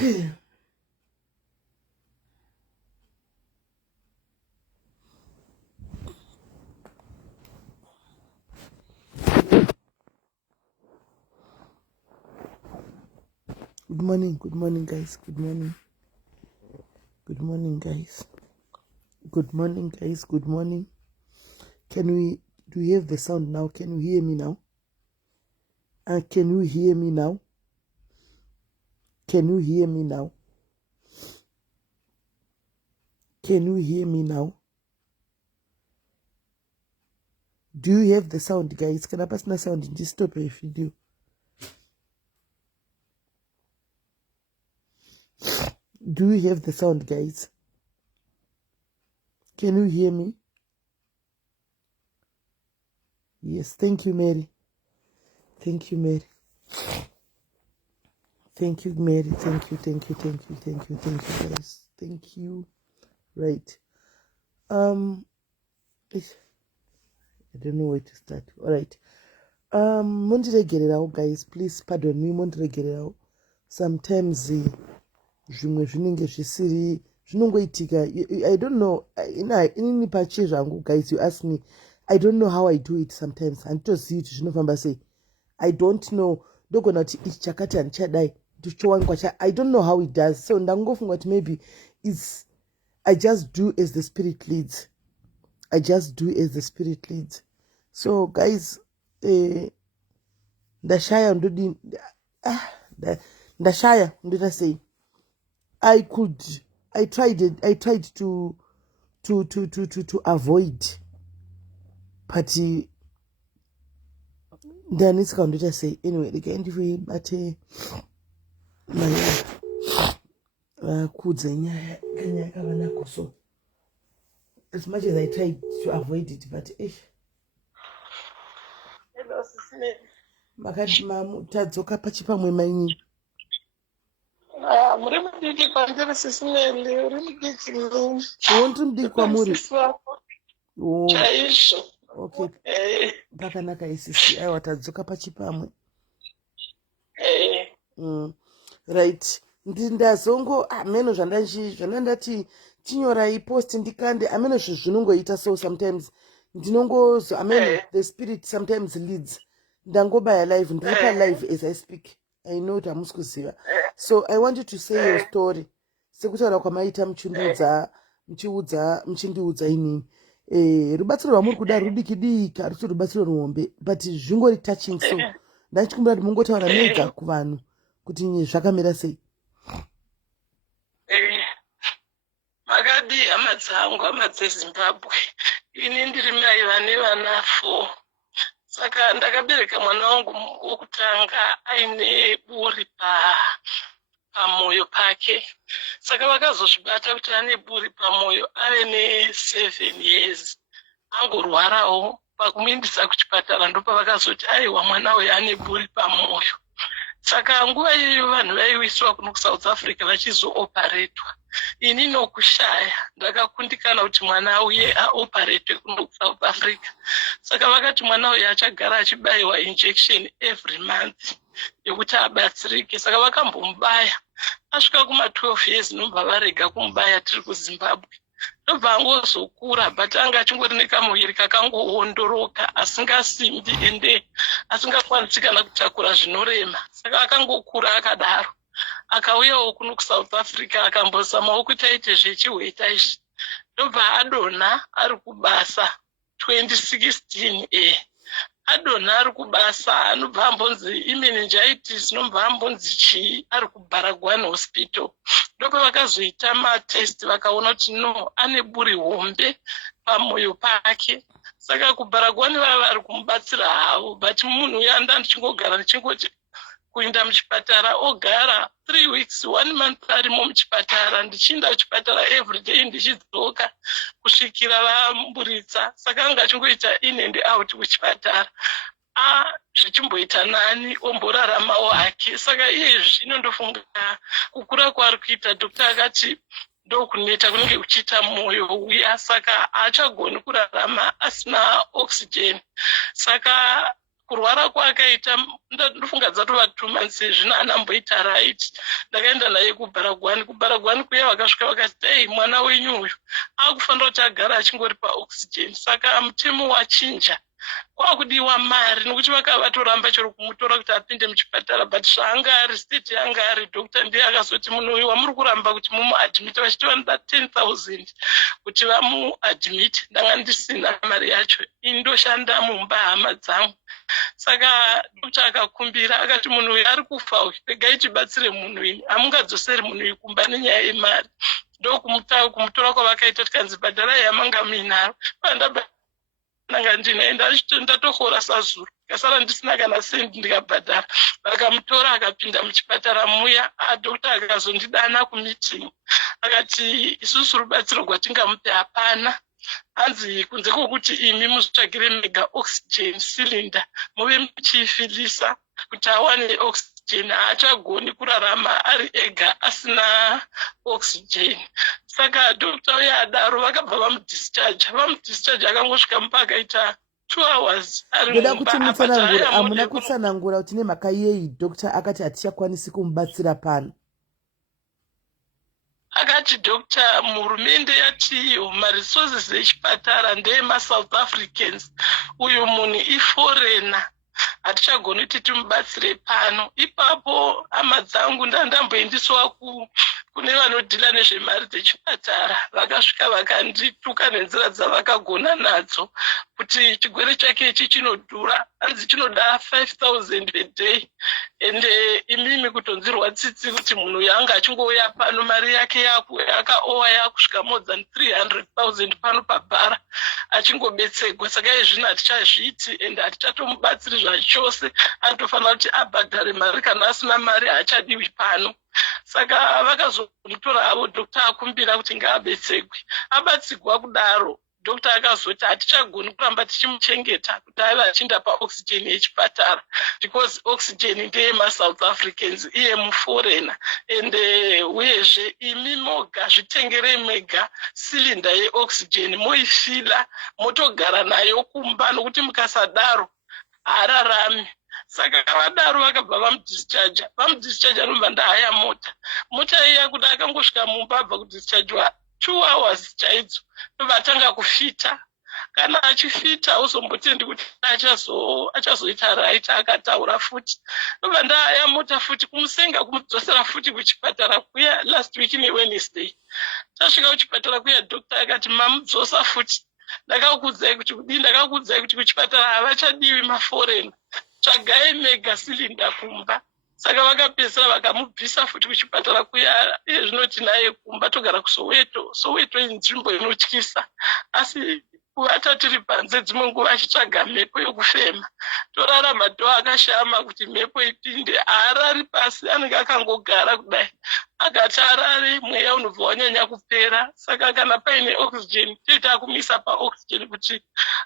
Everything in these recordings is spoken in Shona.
Good morning guys. Good morning guys. Good morning. Do you have the sound now? Can you hear me now? Can you hear me now? Can you hear me now? Can you hear me now? Do you have the sound, guys? Can I pass the sound in this stop a video? Do you have the sound, guys? Can you hear me? Yes, thank you, Mary. Thank you, Mary. Thank you, Mary. Thank you, guys. Thank you. Right. I don't know where to start. All right. Mondiregererawo, guys. Please pardon me. Mondiregererawo. Sometimes zvimwe zvinenge zvisiri zvinongoitika. I don't know. Inini pachi zvangu, guys. You ask me. I don't know how I do it sometimes. Handitozivi kuti zvinofamba sei. I don't know. Ndogona kuti ichi chakati handichadai. I don't know how it does. So ndangofunga kuti maybe it's I just do as the spirit leads. So guys, ndashaya ndodi ndashaya ndota say I tried to avoid, but ndanitsika ndota say anyway ndikaendiwe bate maya kudza nyaya kavanako. So as much as I tried to avoid it, but Hello, Sisine. makati tadzoka pachipamwe mainyi. Muri mudiki kwandiri Sisineli, uri mudiki mini. Ndiri mudiki kwamuri. Chaizvo. Okay. Pakanaka isisi. Aiwa tadzoka pachipamwe. Right. Ndazongo ameno zvandandati tinyorai post ndikande ameno zvinongoita so sometimes ndinongozo ameno the spirit sometimes leads ndangobaya live ndiripa live as I speak. I know kuti hamusi kuziva. So I want you to say your story sekutaura kwamaita muchindiudza inini. Rubatsiro rwamuri kuda rudikidiki harusi rubatsiro ruhombe but zvingori touching. So ndachikumbira kuti mungotaura mega kuvanhu kuti zvakamira sei. Makadi hama dzangu, hama dzeZimbabwe. Ini ndiri mai vane vana 4. Saka ndakabereka mwana wangu wokutanga aine buri pamoyo pake. Saka vakazozvibata kuti ane buri pamoyo ave ne7 years. Angorwarawo pakumuindisa kuchipatara ndopavakazoti aiwa mwana uyu ane buri pamoyo. Saka nguva iyoyo vanhu vaiwiswa kuno kuSouth Africa vachizooparetwa. Ini nokushaya ndakakundikana kuti mwana uye aoparetwe kuno kuSouth Africa. Saka vakati mwana uyu achagara achibayiwa injection every month yokuti abatsirike. Saka vakambomubaya. Asvika kuma12 years nobva varega kumubaya tiri kuZimbabwe. Ndobva angozokura but anga achingori nekamuviri kakangoondoroka asingasimbi ende asingakwanisi kana kutakura zvinorema. Saka akangokura akadaro. Akauyawo kuno kuSouth Africa akambozamawo kuti aite zvechiweta izvi. Ndobva adonha ari kubasa 2016 adonha ari kubasa anobva ambonzi imeningitis nobva ambonzi chii ari kuBaragwana hospital. Ndoko vakazoita matest vakaona kuti no ane buri hombe pamoyo pake. Saka kuBaragwana vari kumubatsira havo but munhu uya ndandichingogara ndichingoti kuenda muchipatara ogara 3 weeks 1 month arimo muchipatara ndichienda kuchipatara everyday ndichidzoka kusvikira vamburitsa. Saka anga achingoita in and out kuchipatara. Zvichimboita nani omboraramawo hake. Saka iye zvino ndofunga kukura kwaari kuita dokta akati ndokuneta kunenge kuchiita moyo uya. Saka haachagoni kurarama asina oxygen. Saka kurwara kwakaita ndofunga dzatova 2 months zvino anamboita right. Ndakaenda naye kuBaragwani kuya vakasvika vakati ei mwana wenyu uyu akufanira kuti agara achingori paoxygen. Saka mutemo wachinja, kwakudiwa mari nokuti vakavatoramba chero kumutora kuti apinde muchipatara, but zvaanga ari state yanga ari doctor ndiye akazoti munhu uyu wamuri kuramba kuti mumuadhimite vachiti vanoda 10,000 kuti vamuadhimite. Ndanga ndisina mari yacho, indoshanda mumba hama dzangu. Saka doctor akakumbira akati munhu uyu ari kufa uyu, regai tibatsire munhu uyu, hamungadzoseri munhu uyu kumba nenyaya yemari. Kumutora kwavakaita tikanzi bhadharai yamanga muinaro. Nanga ndinaenda ndatohora sazuru, kasara ndisina kana sendi ndikabhadhara. Vakamutora akapinda muchipatara muya, dhokta akazondidana kumitingi akati isusu rubatsiro rwatingamupe hapana, hanzi kunze kwokuti imi mutsvagire mega oxygen cylinder muve muchifilisa kuti awane oxygen, haachagoni kurarama ari ega asina oxygen. Saka dokta uya adaro vakabva vamudischarge akangosvika mupa akaita 2 hours ari ndoda kuti mutsanangura, hamuna kutsanangura kuti nemhaka yei dokta akati hatichakwanisi kumubatsira pano. Akati dokta muhurumende yatiyo maresources echipatara ndeemasouth Africans, uyu munhu iforena, hatichagoni kuti timubatsire pano. Ipapo hama dzangu ndandamboendiswa kune vanodhila nezvemari dzechipatara, vakasvika vakandituka nenzira dzavakagona nadzo kuti chigwere chake ichi chinodhura, hanzi chinoda 5,000 per day. Ende imimi kutonzirwa tsitsi kuti munhu yanga achingouya pano mari yake yakaowa yakusvika more than 300,000 pano pabhara achingobetserwa. Saka izvino hatichazviiti ende hatichatomubatsiri zvachose, anotofanira kuti abhadhare mari, kana asina mari haachadiwi pano. Saka vakazomutora avo dokta akumbira kuti ngaabetserwe. Abatsirwa kudaro, dokta akazoti hatichagoni kuramba tichimuchengeta kuti ave achinda paoxygen yechipatara, because oxygen ndeyemaSouth Africans, iye muforena. Ende uyezve imi moga zvitengere mega silinda yeoxygen moifila motogara nayo kumba, nokuti mukasadaro hararami. Saka vadaro vakabva vamudischarge anobva ndahaya mota iya kuti akangosvika mumba abva kudischargewa 2 hours chaidzo ndovatanga kufita. Kana achifita uzombotendi kuti achazoita right, akataura futi. Ndobva ndahaya mota futi kumusenga kumudzosera futi kuchipatara kuya last week neWednesday. Tasvika kuchipatara kuya dokta akati mamudzosa futi. Ndakakuudzai kuti kuchipatara havachadiwi maforena, tsvagai mega silinda kumba. Saka vakapedzisira vakamubvisa futi kuchipatara kuya. Zvinoti naye kumba togara kuSoweto inzvimbo inotyisa, asi kuvata tiri panze dzimwe nguva achitsvaga mhepo yokufema. Torarama dho akashama kuti mhepo ipinde, haarari pasi, anenge akangogara kudai. Akati arare mweya unobva wanyanya kupera. Saka kana paine oxygen toita kumisa paoxygen kuti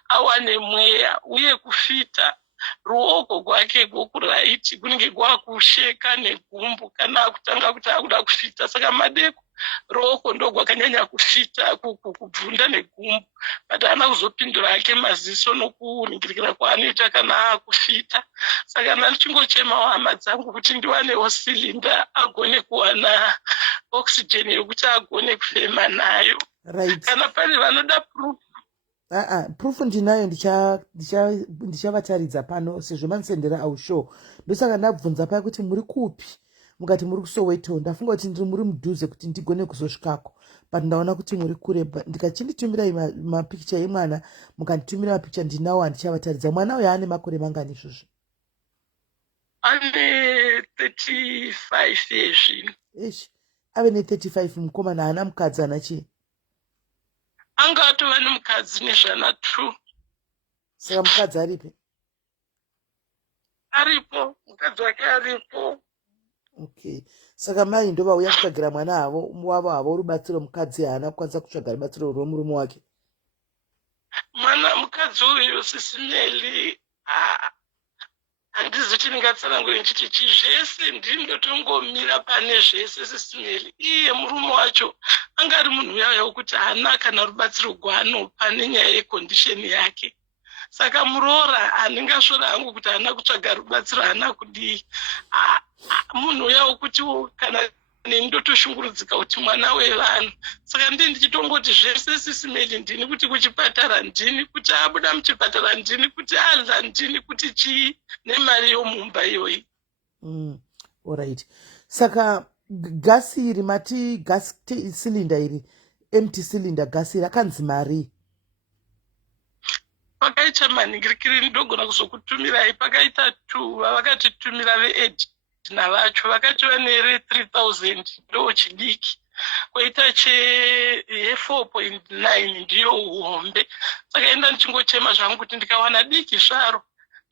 awane mweya, uye kufita ruoko rwake rwokuraiti kunenge kwakusheka negumbu kana akutanga kuti akuda kufita. Saka madeko ruoko ndo rwakanyanya kufita kubvunda negumbu, but haana kuzopindura ake maziso nokuningirikira kwaanoita kana akufita. Saka ndichingochemawo hama dzangu kuti ndiwanewo silinda agone kuwana oxygen yokuti agone kufema nayo. Right. Kana pane vanoda proof, proof ndinayo, ndichavataridza pano sezvo manisendera aushow. Ndosaka ndabvunza paya kuti muri kupi, mukati muri kuSoweto. Ndafunga kuti ndiri muri mudhuze kuti ndigone kuzosvikako, but ndaona kuti muri kure. Ndikachinditumirai mapikicha emwana, mukanditumira mapikicha, ndinawo handichavataridza. Mwana uyo ane makore mangani izvozvo? ane 35 yezvino. Ave ne35 mukomana, haana mukadzi, hana chii? Anga atova nemukadzi nezvana 2. Saka mukadzi aripi? Aripo, mukadzi wake aripo. Okay. Saka mai ndo vauya kutsvagira mwana wavo havo rubatsiro, mukadzi haana kukwanisa kutsvaga rubatsiro rwomurume wake. Mukadzi uyu SIS MELLY, handizi kuti ndingatsanangure ndichiti zvese ndindotongomira pane zvese SIS MELLY. Iye murume wacho angari munhu uya wekuti haana kana rubatsiro rwaanopa nenyaya yekondisheni yake. saka muroora handingasvora hangu kuti haana kutsvaga rubatsiro, haana kudii. Munhu uya wokuti kana ndotoshungurudzika kuti mwana wevanhu. Saka ndichitongoti zvese SIS MELLY ndini, kuti kuchipatara ndini, kuti abuda muchipatara ndini, kuti adla ndini, kuti chii, nemari yomumba iyoyi. Alright. Saka gasi iri mati gas cylinder iri empty cylinder gasi rakanzi mari. Pakaita manhingirikiri ndogona kuzokutumirai, pakaita 2 vavakatitumira veEdge navacho vakati vanere 3000 ndo chidiki, koita ye4.9 ndiyo hombe. Saka enda ndichingochema zvangu kuti ndikawana diki zvaro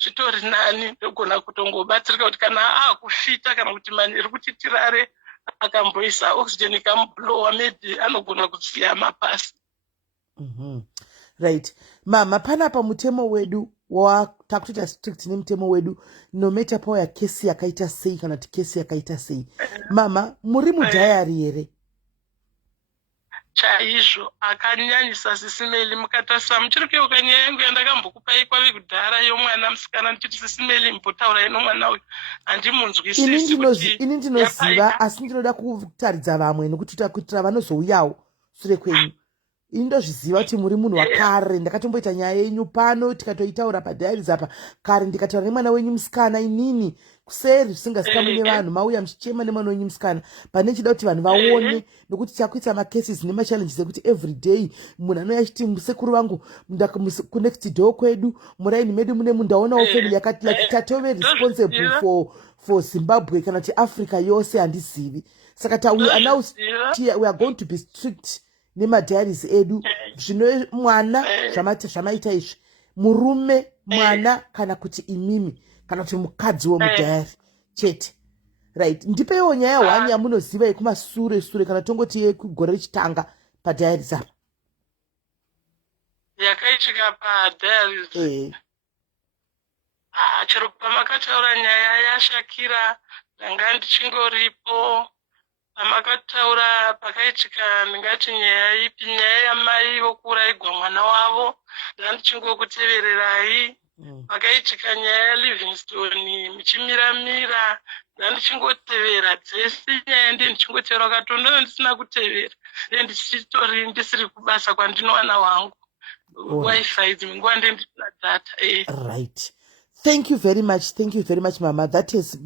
zvitori nani, ndogona kutongobatsirika kuti kana akufita kana kuti mani rikuti tirare akamboisa oxygen ikamublowa maybe anogona kusiya mapasi. Right. Mama, panapa mutemo wedu takutoita strict nemutemo wedu no matter pauya kesi yakaita sei kana kuti kesi yakaita sei. Mama, muri mudhayari here? Chaizvo, akanyanyisa SIS MELLY. Mukatarisa muchirikewo kanyaya yangu yandakambokupai kwave kudhara yomwana musikana, ndichiti SIS MELLY mbotaura ino mwana uyu handimunzwisisi. Ini ndinoziva, asi ndinoda kutaridza vamwe nekuti kuitira vanozouyawo sure kwenyu. Ini ndozviziva kuti muri munhu wakare. Ndakatomboita nyaya yenyu pano tikatoitaura padhayaris apa kare, ndikataura nemwana wenyu musikana inini kuseri zvisingazikamwe nevanhu, mauya muchichema nemwana wenyu musikana pane chida kuti vanhu vaone, nokuti chakuita macases nemachallenges ekuti everyday munhu anouya achiti musekuru vangu ndakuconnectedwo kwedu muraini medu mune munhu ndaonawo family yakati like tatove responsible for Zimbabwe kana kuti Africa yose handizivi. Saka we are now we are going to be strict nemadhayaris edu zvino mwana zvamaita izvi murume mwana kana kuti imimi kana kuti mukadzi womudhayari chete. Right. Ndipeiwo nyaya hwani yamunoziva yekumasure kana tongoti yekugore rechitanga padhayaris apa yakaitika padhayaris. Chero pamakataura nyaya yaShakira ndanga ndichingoripo. Pamakataura pakaitika ndingati nyaya ipi, nyaya yamai vokuraigwa mwana wavo ndandichingokutevererai. Pakaitika nyaya yaLivingstone muchimiramira ndandichingoteverera dzese nyaya ndichingoteverera katondo ndisina kutevera ndichitori ndisiri kubasa kwandinowana wangu wifi dzimwe ndendisina data. Right. Thank you very much mama. That has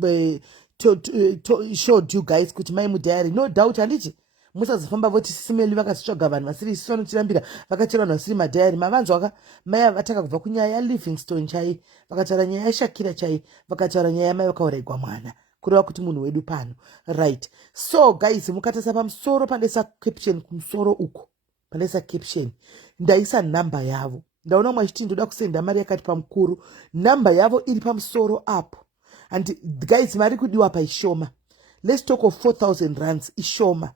showed you guys kuti mai mudhayari no doubt handiti musazofamba voti SIS MELLY vakasitsvaga vanhu vasiri isusu vanotirambira vakachera vanhu vasiri madhayari. Mavanzwa mai vataka kubva kunyaya yaLivingstone chai, vakataura nyaya yaShakira chai, vakataura nyaya yamai vakauraigwa mwana, kureva kuti munhu wedu pano. Right. So guys, mukatarisa pamusoro pandaisa caption kumusoro uko pandaisa caption ndaisa namba yavo, ndaona mwachiti ndoda kusenda mari yakati pamukuru, namba yavo iri pamusoro apo. And guys, mari kudiwa pa ishoma. Let's talk of 4,000 rands. Ishoma.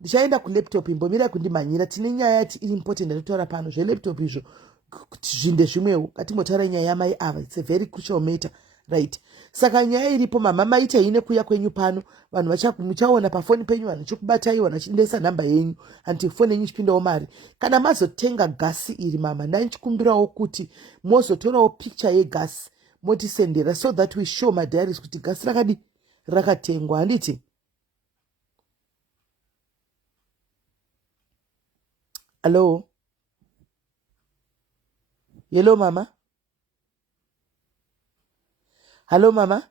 Ndichaenda ku laptop imbomira kundimanyira. Tine nyaya yati iri important ndatotaura pano zve laptop izvo. Zvinde zvimwewo. Katimbotaura nyaya yamai ava. It's a very crucial matter. Right. Saka nyaya iripo mama maita ine kuya kwenyu pano. Vanhu muchaona pafoni penyu vanhu chikubatai vanhu chindesa namba yenyu. Anti foni yenyu chipindawo mari. Kana mazotenga gasi iri mama, ndachikumbirawo kuti mozotorawo picture yegasi motisendera so that we show madhayaris kuti gasi rakatengwa handiti. Hello mama. Hello mama.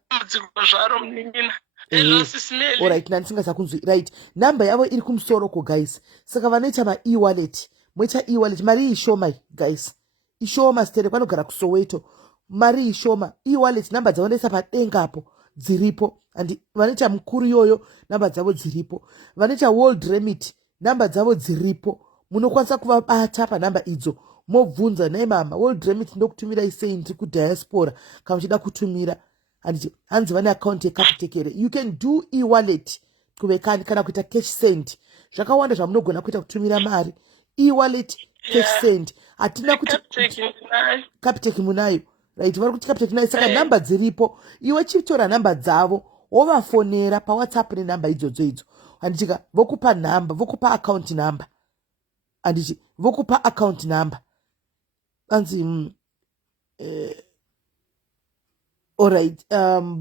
Hello SIS MELLY. Alright, nandisingasakunzwi. Right. Namba yavo iri kumusoro ko guys. Saka vanoita ma-e-wallet. Moita e-wallet mari ishoma guys. Ishoma stere panogara kuSoweto. Mari ishoma. E-wallet namba dzavanoisa padenga apo dziripo. And vanoita mukuru yoyo namba dzavo dziripo. Vanoita world remit namba dzavo dziripo. Munokwanisa kuvabata panamba idzo. Mobvunza naye mama world remit ndokutumira isei ndiri kudiaspora kana muchida kutumira. And hanzi vane account yekakutekere. You can do e-wallet kuvekani kana kuita cash send. Zvakawanda zvamunogona kuita kutumira mari. E-wallet, cash send. Hatina kuti Capitec munayo. Right, vari kuti Capitec munayo. Saka namba dziripo. Iwe chitora namba dzavo wovafonera pa WhatsApp nenamba idzodzo idzo. Handichika vokupa namba, vokupa account number. Handichi vokupa account number. anzi alright,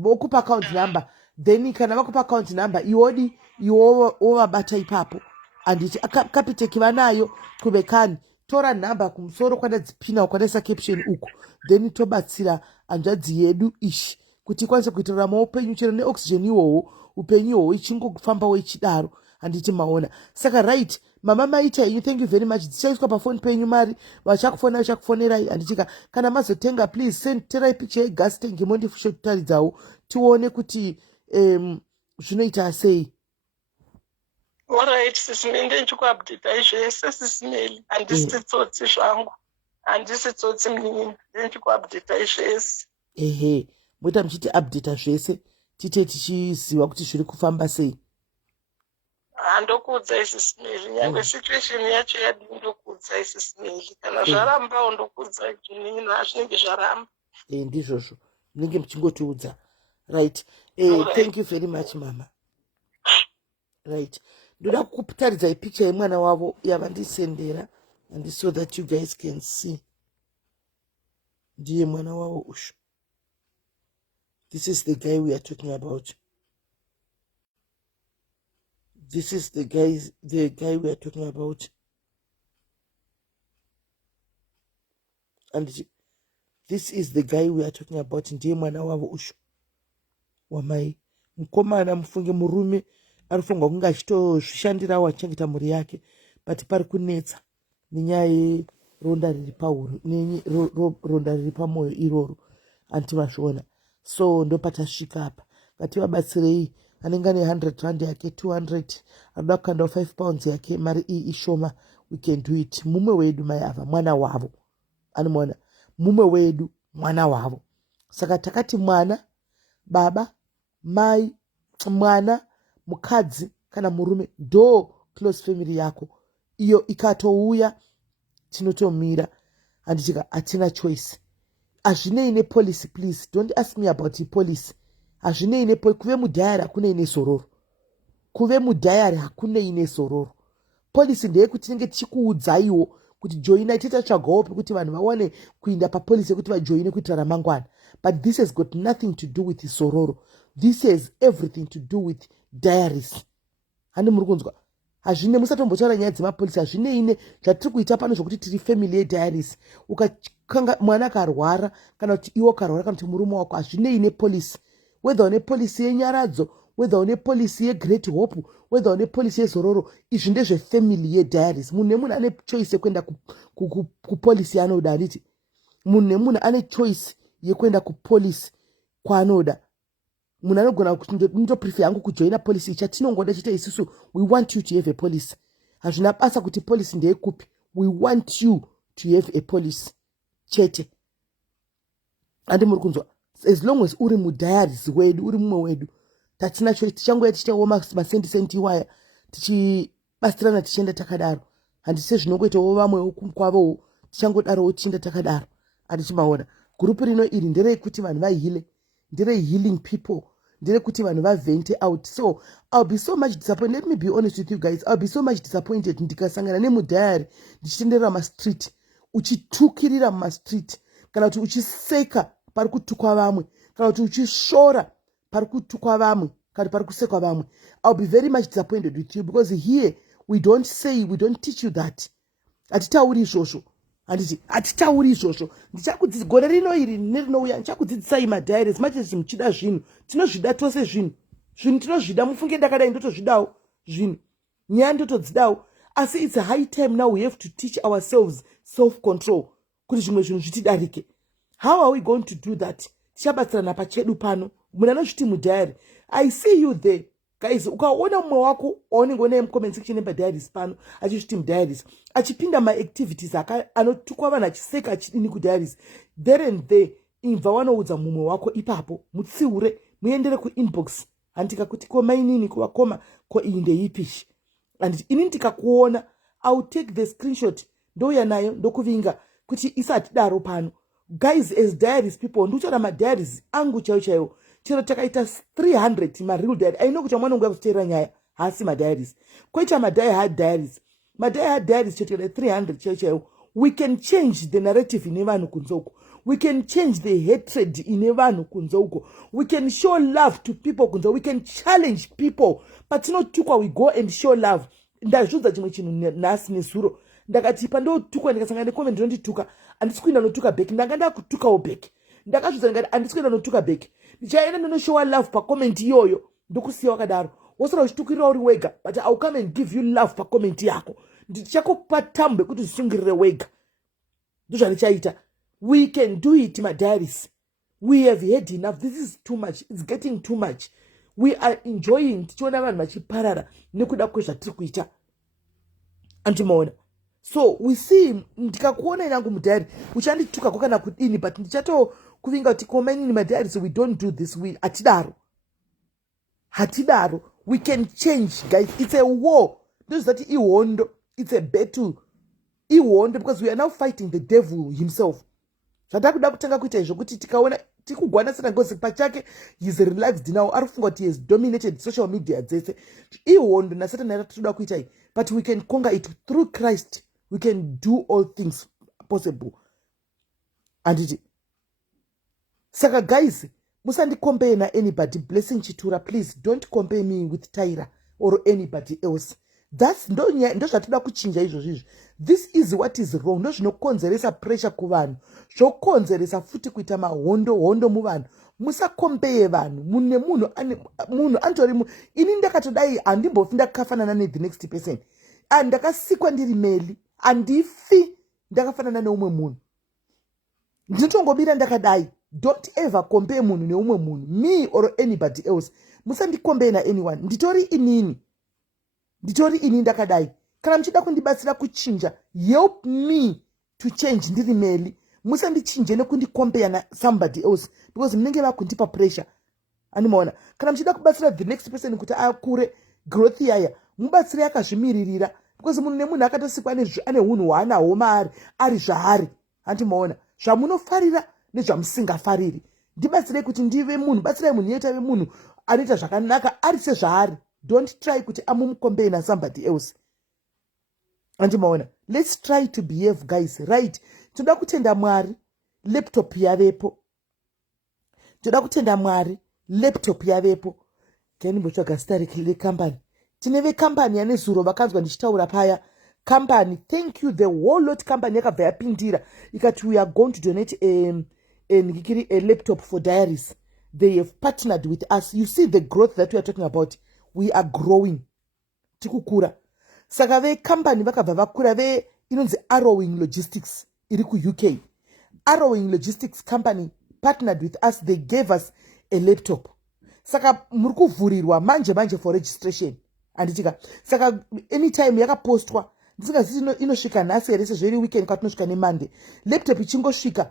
vokupa account number, then kana vakupa account number iwodi iwo wovabata ipapo anditi Capitec vanayo kuvekani tora nhamba kumusoro kwadadzipina kwadaisa caption uku then tobatsira hanzvadzi yedu ishi kuti ikwanise kuitirira maupenyu chero neoxygen iwohwo upenyu ihwohwo ichingofambawo ichidaro handiti maona saka right mama maita yenyu thank you very much dzichaiswa pafoni penyu mari vachakufonerai handitika kana mazotenga please send terai picha yegas tank mondifushe kutaridzawo tione kuti zvinoita sei. Alright, sisimende nchikuupdate zvese sisimeli. Handisi tsotsi zvangu. Handisi tsotsi mnini. Nchikuupdate zvese. Ehe, moita muchiti update zvese tite tichiziva kuti zviri kufamba sei. Handokudza isisimeli. Nyangwe situation yacho yadindokudza isisimeli. Kana zvaramba ndokudza nini hazvinenge zvaramba. Ndizvozvo. Munenge muchingotiudza. Right. Thank you very much mama. Right. Ndoda kutaridzai picha yemwana wavo yavandisendera and so that you guys can see. Ndiye mwana wavo ushu. This is the guy we are talking about. This is the guy we are talking about. And this is the guy we are talking about. Ndiye mwana wavo ushu. Wamai. Mukomana mufunge murume. Arifunga kunga achitozvishandirawo achengeta mhuri yake but pari kunetsa nenyaya yeronda riri pahuro ronda riri pamwoyo iroro antivazviona so ndopatasvika apa ngativabatsirei anenge ane 100 rand yake 200 anoda kukandawo 5 pounds yake mari iyi ishoma we can do it mumwe wedu mai ava mwana wavo anomuona mumwe wedu mwana wavo saka takati mwana baba mai mwana mukadzi kana murume do close family yako iyo ikatouya tinotomira handitika hatina choice hazvinei nepolicy please don't ask me about the policy hazvinei kuve mudhayari hakunei nezororo kuve mudhayari hakunei nezororo policy ndeyekuti tinenge tichikuudzaiwo kuti joina titatsvagawo pekuti vanhu vawane kuinda papolicy yekuti vajoine kuitira ramangwana but this has got nothing to do with zororo. This has everything to do with diaries. Handi muri kunzwa hazvine musatombotaura nyaya dzemapolisi hazvineine zvatiri kuita pano zvokuti tiri family yediaries ukakanga mwana akarwara kana kuti iwo karwara kana kuti murume wako hazvineine polisi whether une polisi yenyaradzo whether une polisi yegreat hope whether une polisi yezororo izvi ndezvefamily yediaries munhu nemunhu ane choice yekuenda kupolisi yaanoda handiti munhu nemunhu ane choice yekuenda kupolisi kwaanoda munhu anogona kuti ndinoprefer yangu kujoina polisi chatinongoda chete isusu we want you to have a police hazvina basa kuti polisi ndeyekupi we want you to have a police chete handi muri kunzwa as long as uri mudiaries wedu uri mumwe wedu tatina choice tichangoya tichitawo masenti iwaya tichibastirana tichienda takadaro handi sezvinongoitawo vamwewo kwavowo tichangodarowo tichienda takadaro handichimaona gurupu rino iri nderekuti vanhu vahile ndere healing people ndere kuti vanhu vavente out so I'll be so much disappointed. Let me be honest with you guys, I'll be so much disappointed ndikasangana nemudhayari ndichitenderera mastreet uchitukirira mumastreet kana kuti uchiseka pari kutukwa vamwe kana kuti uchishora pari kutukwa vamwe kana pari kusekwa vamwe. I'll be very much disappointed with you because here we don't teach you that. Hatitauri izvozvo handiti hatitauri izvozvo ndichakudzidzisa gore rino iri nerinouya ndichakudzidzisai madiaries machezi muchida zvinhu tinozvida tose zvinhu tinozvida mufunge ndakadai ndotozvidawo zvinhu nyaya ndotodzidawo asi it's a high time now we have to teach ourselves self control kuti zvimwe zvinhu zvitidarike. How are we going to do that? Tichabatsirana pachedu pano munhu anozviti mudhayari I see you there guys. Ukaona mumwe wako waunenge unaye mucomment section padiaries pano achizviti mudiaries achipinda maactivities anotukwa vanhu achiseka achidini kudiaries there and there imva wanoudza mumwe wako ipapo mutsiure muendere kuinbox handika kuti ko mainini kuvakoma ko iyi ndeipishi and ini ndikakuona I'll take the screenshot ndouya nayo ndokuvinga kuti isati daro pano guys. As diaries people ndiuchaona madiaries angu chaiwo chero takaita 300 mareal diary I know kuti mwana wangu yakuteera nyaya haasi madiaries koita madai hard diaries chete 300 chaiwo we can change the narrative ine vanhu kunze uko. We can change the hatred ine vanhu kunze uko. We can show love to people kunze. We can challenge people. But not tukwa, we go and show love. Ndazvudza chimwe chinhu nhasi nezuro. Ndakati pandotukwa ndikasangana nekomenti ndinondituka, handisi kuenda notuka back. Ndanga ndakutukawo back. Ndakazvudza ndikati handisi kuenda notuka back. Ndichaenda ndondoshowa love pakomenti iyoyo ndokusiya wakadaro. Wosara uchitukirira uri wega, but I'll come and give you love pakomenti yako. Ndichakupa tambo yekuti zvisungirire wega. Ndozvandichaita. We can do it, my diaries. We have had enough. This is too much. It's getting too much. We are enjoying tichiona vanhu vachiparara nekuda kwezvatiri kuita. Antimaona. So we see, ndikakuona inangu mudhari uchandituka kana kudini, but ndichatokuvinga kuti komainini madhari, so we don't do this. We hatidaro. We can change, guys. It's a war. Those that ihondo. It's a battle. Ihondo, because we are now fighting the devil himself. Zvatakuda kutanga kuita izvo kuti tikaona tikugwana sena ngozi pachake, he's relaxed now, arifunga kuti he has dominated social media dzese. Ihondo na Satan yatatoda kuita iyi, but we can conquer it through Christ. We can do all things possible. And saka guys, musandi compare na anybody. Blessing Chitura, please don't compare me with Tyra or anybody else. That's ndo zvatoda kuchinja izvozvo. This is what is wrong. Ndo zvinokonzeresa pressure kuvanhu, zvokonzeresa futi kuita mahondo muvanhu. Musakombeye vanhu. Munhu antori ini ndakatodai handimbofi ndakafanana the next person. And ndakasikwa ndiri Melly, handifi ndakafanana neumwe munhu. Ndinotongobira ndakadai. Don't ever compare munhu neumwe munhu, me or anybody else. Musandicompare na anyone. Nditori inini ndakadai. Kana mchida kundibatsira kuchinja, help me to change ndiri Melly. Musandichinje nekundicompare na somebody else, because munenge vakundipa pressure. Animaona. Kana mchida kubatsira the next person kuti akure growth yaya, mubatsire akazvimiririra, because munhu nemunhu akatosikwa ane hunhu hwaanaho maari ari zvaari. Andimaona. Zvamunofarira nezvamusingafariri. Ndibatsirei kuti ndive munhu, batsirai munhu yetave munhu anoita zvakanaka ari sezvaari. Don't try kuti amumucompare na somebody else. Andimaona. Let's try to behave, guys, right? Toda kutenda Mwari, laptop yavepo. Toda kutenda Mwari, laptop yavepo. Kani mbotsvaga stariki lecompany. Tineve company yane zuro vakanzwa ndichitaura paya. Company, thank you, the whole lot company yakabva yapindira ikati we are going to donate a laptop for diaries. They have partnered with us. You see the growth that we are talking about. We are growing. Tikukura. Saka ve company vakabva vakura ve inonzi Arrowing Logistics iri ku UK. Arrowing Logistics company partnered with us. They gave us a laptop. Saka muri kuvhurirwa manje for registration. Anditika. Saka anytime yakapostwa ndisingazivi inosvika nhasi here sezviri weekend kwatinosvika neMonday. Laptop ichingosvika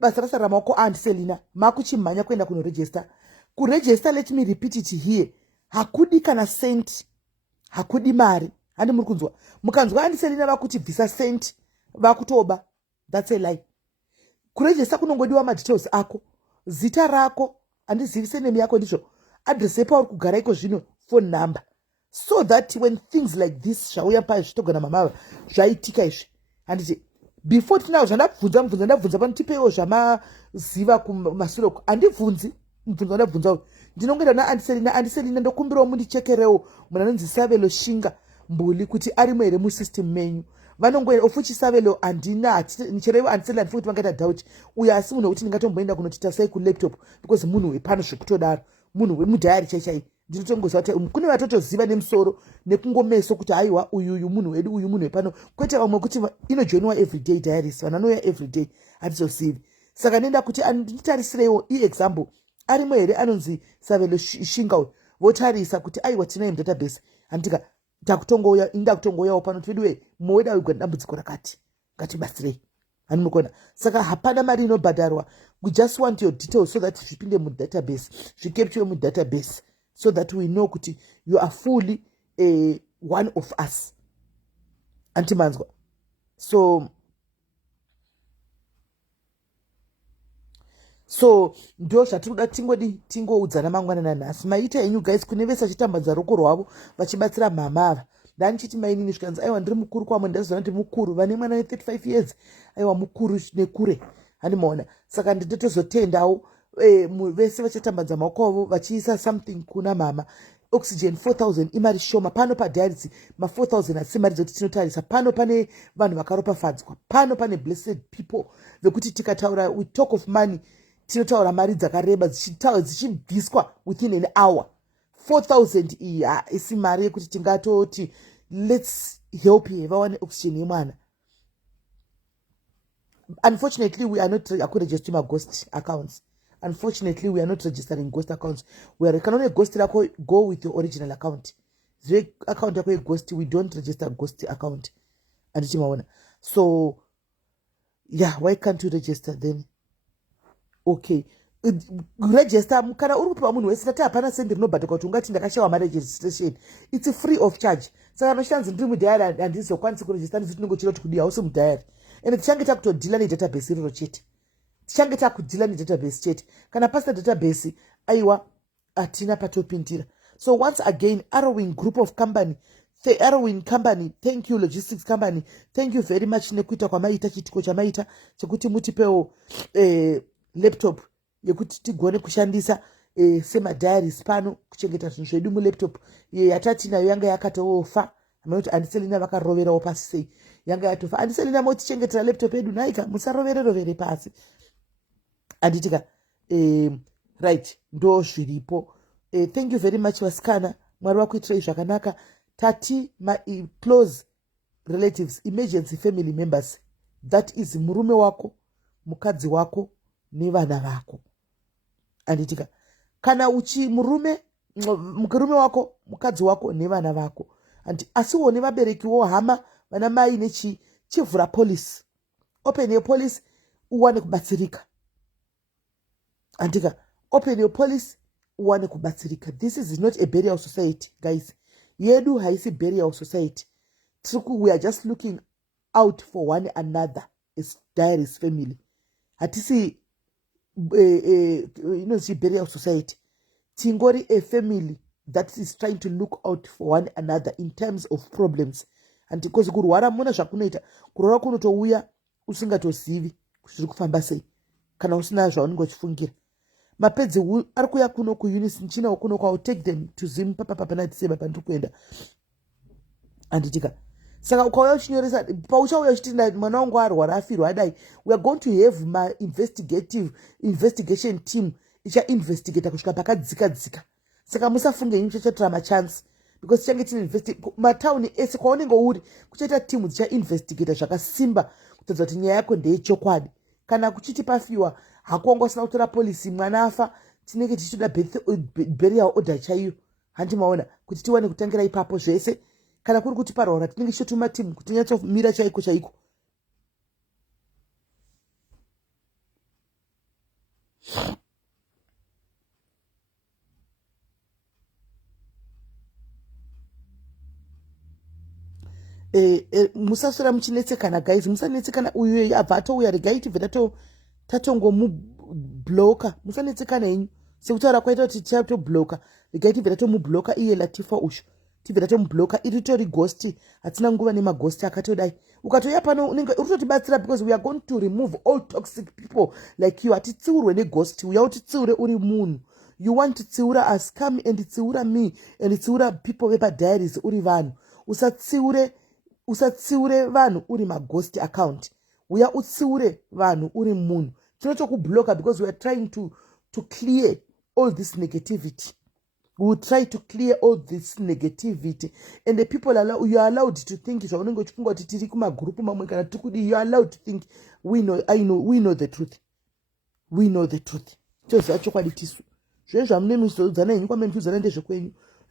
basa rasa ramaoko Selina makuchimhanya kuenda kunoregister. Kuregister, let me repeat it here. Hakudi kana cent, hakudi mari. Handi muri kunzwa. Mukanzwa Selina vakuti bvisa cent vakutoba. That's a lie. Kuregister kunongodiwa madetails ako, zita rako, handizivi surname yako ndizvo, address yepa uri kugara iko zvino, phone number. So that when things like this zvauya pai zvitogona mamava zvaitika izvi. Handiti before tinazvo ndabvunza panotipewo zvamaziva kumashure uko. Handibvunzi ndabvunza ndinongenda naAndiselina ndokumbirawo mundichekerewo munhu anonzi Savelo Shinga Mbuli kuti arimo here musystem menyu. Vanongoenda ofuchi Savelo handina nicherevo Andiselina ndifuti vangaita doubt uyo asi munhu wekuti ndingatomboenda kunotita sei kulaptop, because munhu wepano zvekutodaro, munhu wemudhayari chaichai. Ndinotongoziva kuti kune vatotoziva nemusoro nekungomeso kuti haiwa uyu munhu wedu, uyu munhu wepano, kwete vamwe kuti inojoiniwa everyday diaries, vanhu vanouya everyday hatizozivi. Saka nenda kuti nditarisireiwo example arimo here anonzi Savelo Shinga uyu, votarisa kuti aiwa tinaye mudatabase. Handika ndakutongouyawo pano kuti vedu moweda wigwa dambudziko rakati ngatibatsirei. Hanimukona. Saka hapana mari inobhadharwa. We just want your details so that zvipinde mudatabase, zvikepchiwe mudatabase, so that we know kuti you are fully one of us. Antimanzwa. So ndo zvatinoda tingoudzana mangwanana nhasi. Maita enyu guys kune vese vachitambadza ruoko rwavo vachibatsira mhama ava. ndanichiti mainini zvikanzi aiwa ndiri mukuru kwamwe ndaziva kuti mukuru vane mwana we35 years aiwa mukuru nekure handimaona saka nditotozotendawo vese vachatambadza maoko avo vachiisa something kuna mama oxygen 4000 imari shoma pano padialysis ma4000 hatisi mari dzoti tinotarisa pano pane vanhu vakaropafadzwa pano pane blessed people vekuti tikataura we talk of money tinotaura mari dzakareba dzichibviswa within an hour 4000 iyi haisi mari yekuti tingatoti let's help ye vawane oxygen yemwana. Unfortunately, we are not registering my ghost accounts. Unfortunately, we are not registering ghost accounts. We are can only ghost go with your original account. The account yako ghost, we don't register ghost account. And so yeah, why can't you register then? Okay. Register kana uri kupa munhu wese tati hapana sendi rinobhadhika kuti ungati ndakashawa maregistration. It's free of charge. Saka mashanzi ndiri mudhayari handizokwanisi kuregister ndizoti ndingochira kuti kudi hausi mudhayari. And tichange takutodhila nedatabase iroro chete. Tichange takudhila nedatabase chete. Kana pasina database aiwa hatina patopindira. So once again, Arrowing group of company, the Arrowing company, thank you logistics company, thank you very much nekuita kwamaita chitiko chamaita chekuti mutipewo laptop yekuti tigone kushandisa semadiaries pano kuchengeta zvinhu zvedu mulaptop yatatinayo yanga yakatofa amauti andiselina vakaroverawo pasi sei yanga yatofa andiselina motichengetera laptop yedu naika musarovere pasi anditika right ndo zviripo. Thank you very much vasikana mwari wakuitirai zvakanaka. Tati close relatives, emergency family members, that is murume wako, mukadzi wako nevana vako. Anditika kana uchi murume wako, mukadzi wako nevana vako asiwo nevaberekiwo hama vana mai nechi chivhura police, open your police uwane kubatsirika. Antika open your police uwane kubatsirika. This is not a burial society, guys. Yedu haisi burial society. We are just looking out for one another as diaries family. Hatisi burial society. Tingori a family that is trying to look out for one another in terms of problems. And because kurwara muna zvakunoita kurwara kunotouya usingatozivi kuti zviri kufamba sei kana usina zvaunenge uchifungira. Mapedzi ari kuya kuno kuUnis nchina kuno kwa take them to Zim papa na December pandiri kuenda. Anditika saka ukauya uchinyoresa pauchauya uchitinda mwana wangu arwara afirwa adai, we are going to have my investigation team icha investigate kusvika pakadzika. Saka musafunge nyucho chatora machance because change tine matauni ese kwaunenge uri kuchaita team dzicha investigate zvakasimba kutadza kuti nyaya yako ndeyechokwadi. Kana kuchiti pafiwa hakuonga usina kutora polisi mwana afa tinenge tichitoda burial order chaiyo handimaona kuti tiwane kutangira ipapo zvese. Kana kuri kuti parwara tinenge tichituma team kuti nyatsomira chaiko. Musasura muchinetsekana guys, musanetsekana uyu abva atouya regai tibve tatongomubloka. Musanetsekana henyu sekutaura kwaita kuti tatobloka regai tibve tatomubloka iye Latifa ushu tibve tatomubloka iritori ghost. Hatina nguva nemagosti akatodai. Ukatoya pano unenge utotibatsira because we are going to remove all toxic people like you. Hatitsiurwe neghost, uya utitsiure uri munhu. You want to tsiura us, come and tsiura me and tsiura people vepadiaries uri vanhu. Usatsiure vanhu uri maghost account. Uya utsiure vanhu uri munhu. Tinotokubloka because we are trying to clear all this negativity. We will try to clear all this negativity. And the people you are allowed to think you are allowed to think we know the truth. We know the truth.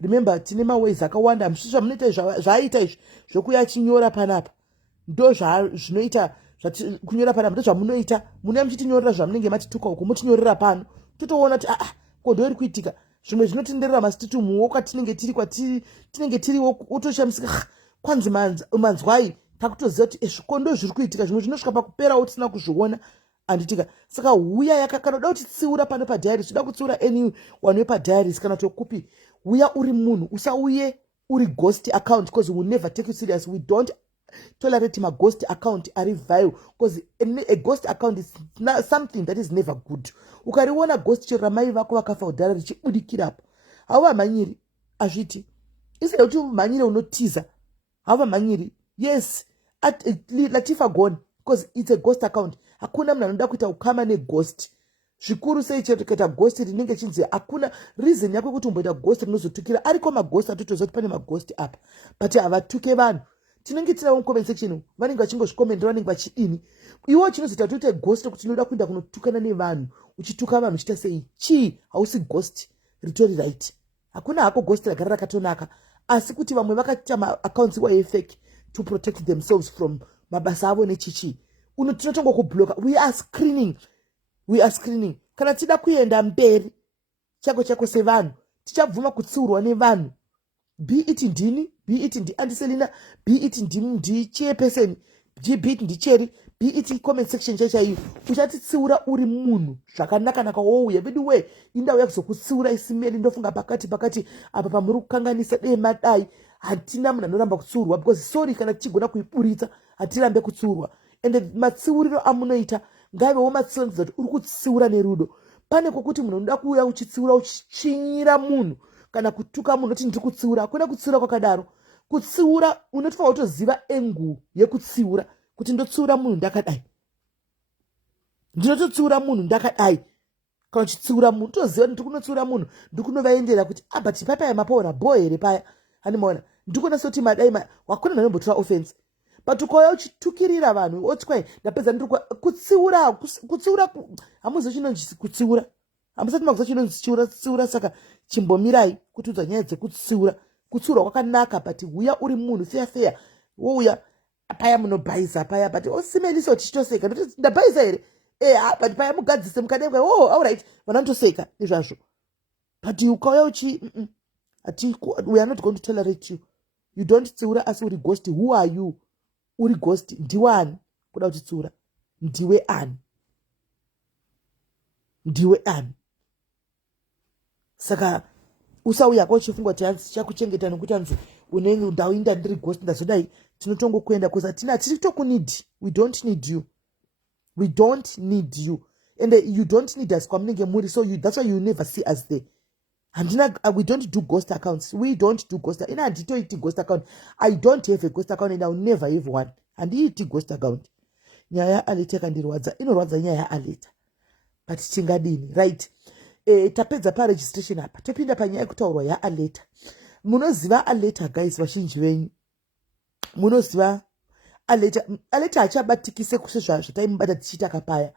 Remember, tinema ways akawanda mshisha mnete zvaita izvi zvokuya chinyora panapa ndo zvinoita kunyora panapa ndo zvamunoita mune muchitinyorera zvamunenge matituka uko mutinyorera pano totoona kuti kodori kuitika zvimwe zvinotenderera masititi muoka tinenge tiriwo utoshamisika kwanzi manzwai takutoziva kuti ezvikondo zviri kuitika zvimwe zvinosvika pakupera utisina kuzviona anditika. Saka huya yakakanoda utitsiura pano padiaries, uda kutsiura anyone wepadiaries kana tokupi uya uri munhu usauye uri ghost account, because we will never take you serious. We don't tolerate my ghost account ari vile, because a ghost account is something that is never good. Ukariona ghost chero ramai vako vakafa kudhara richibudikirapo, hauvamhanyiri azviti. Instead kuti umhanyire unotiza, hauvamhanyiri. Yes, Latifa gone, because it's a ghost account. Hakuna munhu anoda kuita ukama neghost. Zvikuru sei chete kuita ghost rinenge chinzi hakuna reason yako kuti umboita ghost rinozotukira. Ariko maghost atotoziva kuti pane maghost apa, but havatuke vanhu. Tinenge tinawo comment section vanenge vachingozvikomendera, vanenge vachidini. Iwo chinozoita kuti uite ghost kuti unoda kuenda kunotukana nevanhu, uchituka vanhu uchita sei. Chii? Hausi ghost ritori right. Hakuna hako ghost ragara rakatonaka, asi kuti vamwe vakaita maaccounts iwaye fake to protect themselves from mabasa avo nechichi. Tinotongo kubloka. We are screening. Kana tida kuenda mberi chako sevanhu, tichabvuma kutsiurwa nevanhu. Be it ndini, be it ndi andiselina, be it ndi chairperson, be it ndi cheri, be it comment section chaiyo. Uchatitsiura uri munhu zvakanaka wouya. Vedu we indau yakuzokutsiura isimeli ndofunga pakati apa pamuri kukanganisa dei madai. Hatina munhu anoramba kutsiurwa, because sorry kana tichigona kuiburitsa hatirambe kutsiurwa. And matsiuriro amunoita ngaivewo matsiuriro kuti uri kutsiura nerudo. Pane kwokuti munhu unoda kuuya uchitsiura uchichinyira munhu kana kutuka munhu kuti ndiri kutsiura. Hakuna kutsiura kwakadaro. Kutsiura unotofanira kutoziva engu yekutsiura, kuti ndotsiura munhu ndakadai, ndinototsiura munhu ndakadai. Kana uchitsiura munhu toziva ndiri kunotsiura munhu, ndiri kunovaendera kuti but paya mapaona bho here paya hanimaona ndiri kuonesa kuti madai hakuna munhu anombotora offense. But ukauya uchitukirira vanhu otswai ndapedza ndiri kutsiura hamuzi chinonzi kutsiura, hamusati makuza chinonzi tsiura. Saka chimbomirai kutiudza nyaya dzekutsiura. Kutsiura kwakanaka, but uya uri munhu fair wouya paya munobhaisa paya, but osimeliso tichitoseka ndoti ndabhaisa here but paya mugadzise mukademka alright vanotoseka nezvazvo. But ukauya we are not going to tolerate you. You don't tsiura asi uri ghost. Who are you? Uri ghost ndiwani kuda kutitsiura? Ndiwe ani? Saka usauya kochifunga kuti hanzi chakuchengeta nokuti hanzi unenge ndauinda ndiri ghost ndazodai. Tinotongokuenda because hatina tiri tokunid. We don't need you. And you don't need us kwamunenge muri, so that's why you never see us there. We don't do ghost accounts. We don't do ghost. And I did ghost account. I don't have a ghost account and I'll never have one. And it ghost account. Nyaya aleta kandirwadza. Inorwadza nyaya aleta. But chingadini, right? Tapedza pa registration apa. Topinda pa nyaya kutaurwa ya aleta. Munoziva aleta guys vazhinji venyu. Munoziva aleta achabatikise kusezva zvataimubata tichita kapaya.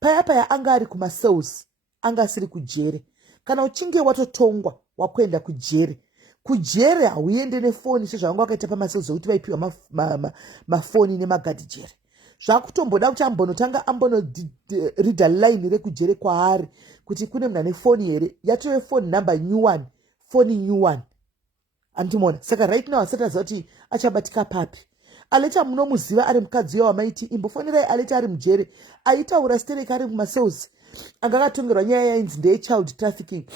Paya anga ari kuma cells, anga asiri kujere. Kana uchinge watotongwa wakwenda kujere hauende nefoni sezvavanga wakaita pamacells zvokuti vaipiwa mafoni nemagadhi jere. Zvakutomboda kuti ambonotanga ambonorida line rekujere kwaari kuti kune munhu ane foni here, yatove phone number new one, phone new one. Andimona. Saka right now asati aziva kuti achabatika papi. Aleta munomuziva ari mukadzi wamaiti imbofonirai aleta ari mujere aitaura stereki ari mumacells. Angakatongerwa nyaya yainzi ndeye child trafficking,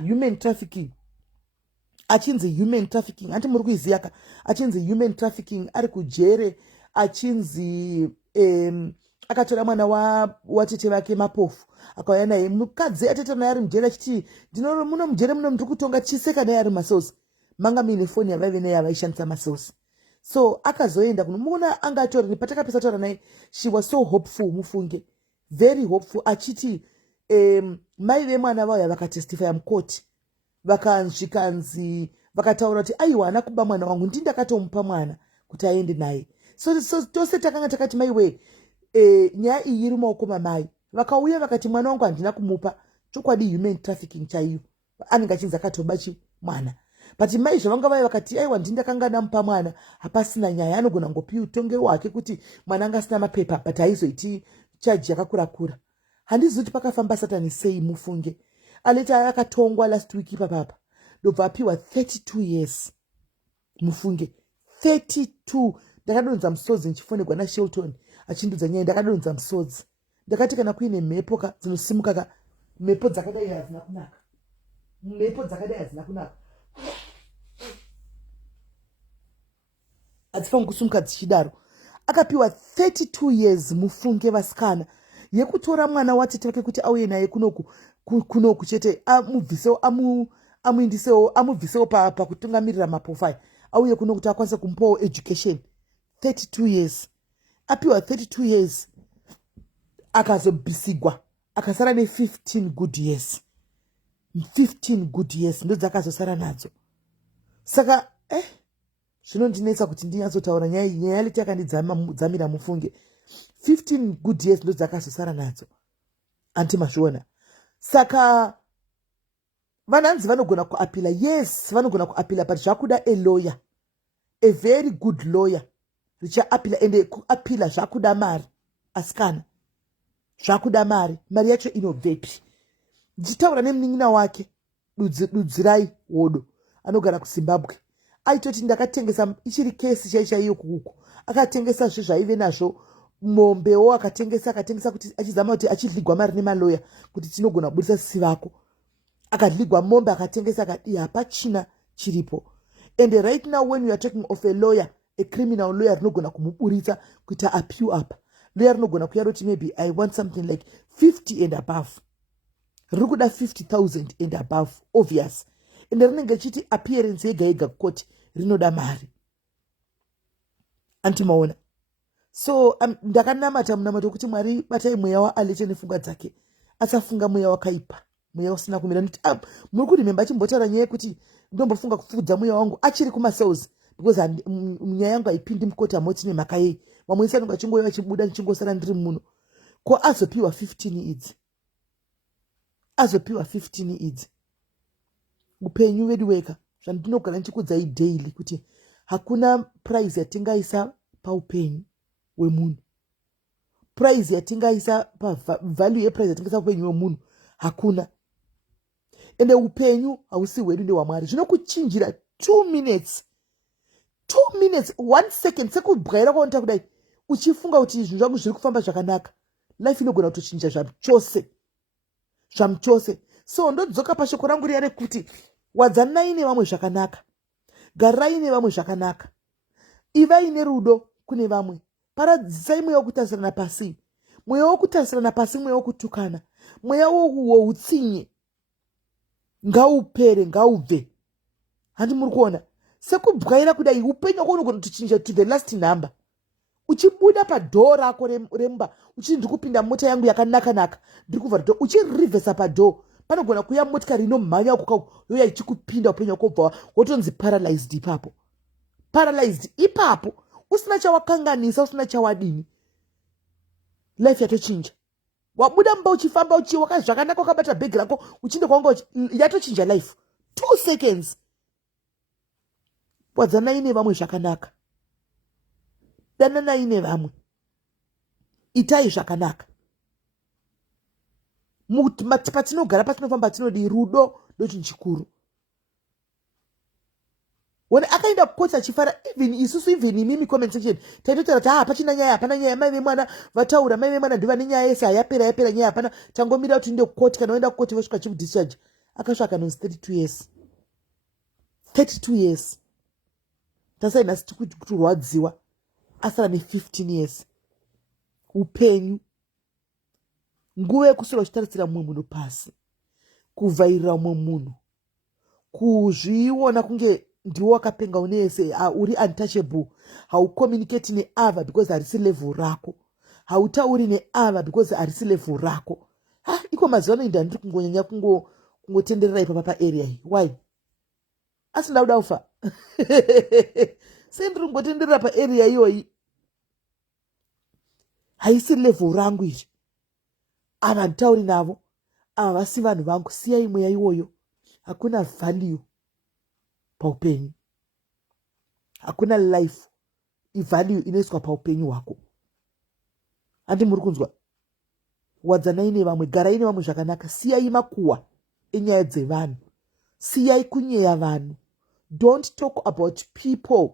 human trafficking. Achinzi human trafficking, anti muri kuiziya achinzi human trafficking ari kujere. Achinzi akatora mwana watete vake mapofu akauya naye. Mukadzi ateta naye ari mujere achiti muno mujere muno ndiri kutonga chiseka naye ari macells. Manga mine foni yavaive naye avaishandisa macells. So akazoenda kunomuona anga atori patakapesa taura naye. She was so hopeful, mufunge, very hopeful, achiti mai vemwana vauya vakatestifya mukoti zvikanzi vakataura kuti aiwa ana kuba mwana wangu ndindakatomupa mwana kuti aende naye. So tose takanga takati maiwe nyaya iyi iri mumaoko mamai. Vakauya vakati mwana wangu handina kumupa. Chokwadi human trafficking chaiyo. Anenge achinzi akatoba mwana. But mai zvavanga vai vakati aiwa ndindakanga ndamupa mwana hapasina nyaya, anogona ngopiwa utonge wake kuti mwana anga asina mapepa, but haizoiti chaji yakakura. Handizivi kuti pakafamba satani sei, mufunge. Aleta akatongwa last week ipapapa ndobva apiwa 32 years. Mufunge 32. Ndakadonza musodzi ndichifonegwa naShelton achindudza nyaya. Ndakadonza musodzi ndakati kana kuine mhepo dzinosimuka mhepo dzakadai hadzina kunaka. hadzifaniri kusumuka dzichidaro. Akapiwa 32 years mufunge vasikana yekutora mwana watete wake kuti auye naye kunoku chete amubvisewo pakutungamirira mapofai auye kuno kuti akwanise kumupawo education. 32 years apiwa 32 years akazobisigwa akasara ne15 good years. 15 good years ndo dzakazosara nadzo. Saka zvinondinetsa kuti ndinyatsotaura nyaya yaleti yakandidzamira mufunge. 15 good years ndo dzakazosara nadzo antimazviona. Saka vanhanzi vanogona kuapila. Yes, vanogona kuapila, but zvakuda lawyer, a very good lawyer richaapila, ende kuapila zvakuda mari. Asikana zvakuda mari yacho inobvepi? Ndichitaura nemunin'ina wake Dudzirai Wodo anogara kuZimbabwe. Aitoti ndakatengesa, ichiri kesi chaiyo kuku, akatengesa zvaive nazvo mombewo, akatengesa kuti achizama kuti achidligwa mari nemaloya kuti tinogona kubudisa sisi vako. Akadligwa mombe akatengesa akati hapachina chiripo. And right now when we are talking of a lawyer, a criminal lawyer rinogona kumuburitsa kuita appeal up. Lawyer rinogona kuyaroti maybe I want something like 50 and above. Rikuda 50,000 and above, obvious. And rinenge chiti appearance yega kukoti rinoda mari. Antimaona. So ndakanamata munamato kuti Mwari batai mweya waAlete nepfungwa dzake. Asafunga mweya wakaipa, mweya usina kumira. Muri kurimemba chimbotaura nyaya yekuti ndombofunga kufudza mweya wangu achiri kumacells, because nyaya yangu haipindi mukota moti nemhaka yei. Vamwe anonga chingoyo achibuda ndichingosara ndiri muno. Ko azopiwa 15 idzi. Azopiwa 15 idzi. Upenyu wedu weka zvandinogara ndichikudzai daily kuti hakuna prize yatingaisa paupenyu wemunhu. Prize yatingaisa value yeprize yatingaisa paupenyu wemunhu hakuna. Ende upenyu hausi hwedu ndewamwari. Zvinokuchinjira 2 minutes, 2 minutes, 1 second sekubwaira kwaonta kudai uchifunga kuti zvinhu zvangu zviri kufamba zvakanaka. Life inogona kutochinja zvamuchose. So ndodzoka pashoko rangu riya rekuti wadzanai nevamwe zvakanaka, garai nevamwe zvakanaka, ivai nerudo kune vamwe, paradzisai mweya wokutarisirana pasi, mweya wokutarisirana pasi, mweya wokutukana, mweya woutsinye ngaupere, ngaubve. Handi muri kuona sekubwaira kudai upenyu wako unogona kutochinja to the last number. Uchibuda padhoo rako remba uchiti ndiri kupinda mota yangu yakanaka, ndiri kuvhara dhoo, uchirivhesa padhoo, panogona kuya motikari inomhanya yoya ichikupinda upenyu wako bva wotonzi paralyzed ipapo. Paralyzed ipapo, usina chawakanganisa, usina chawadini. Life yatochinja. Wabuda mba uchifamba uchiwaka zvakanaka wakabata bhegi rako uchinde kwanga yatochinja life. 2 seconds. Wadzanai nevamwe zvakanaka. Dananai nevamwe. Itai zvakanaka. Patinogara patinofamba tinodi rudo ndochinhu chikuru. When akaenda kukoti achifara, even isusu, even imimi comment section taitotaura kuti hapachina nyaya, hapana nyaya, mai vemwana vataura, mai vemwana ndiva nenyaya yese yapera nyaya, hapana, tangomira kuti inde kukoti, kana oenda kukoti vosvika chimudischarge. Akasvika nonzi 32 years. 32 years. Tasaina siti kuti rwadziwa asara ne15 years. Upenyu. Nguva yekusora uchitarisira mumwe munhu pasi, kuvhairira mumwe munhu, kuzviona kunge ndiwo wakapenga unese, uri untouchable, haucommunicate neava because harisi level rako, hautauri neava because harisi level rako. Iko mazuva ano inda ndiri kungonyanya kungotenderera ipa paarea iyi. Why? Asi ndauda kufa. Sei ndiri kungotenderera paarea iyoyi. Haisi level rangu iri. Ava nditauri navo, ava vasi vanhu vangu, siyai mweya iwoyo. Hakuna value paupenyu. Hakuna life ivalue inoiswa paupenyu hwako. Handi muri kunzwa? Wadzanai nevamwe, garai nevamwe zvakanaka, siyai makuhwa enyaya dzevanhu, siyai kunyeya vanhu. Don't talk about people.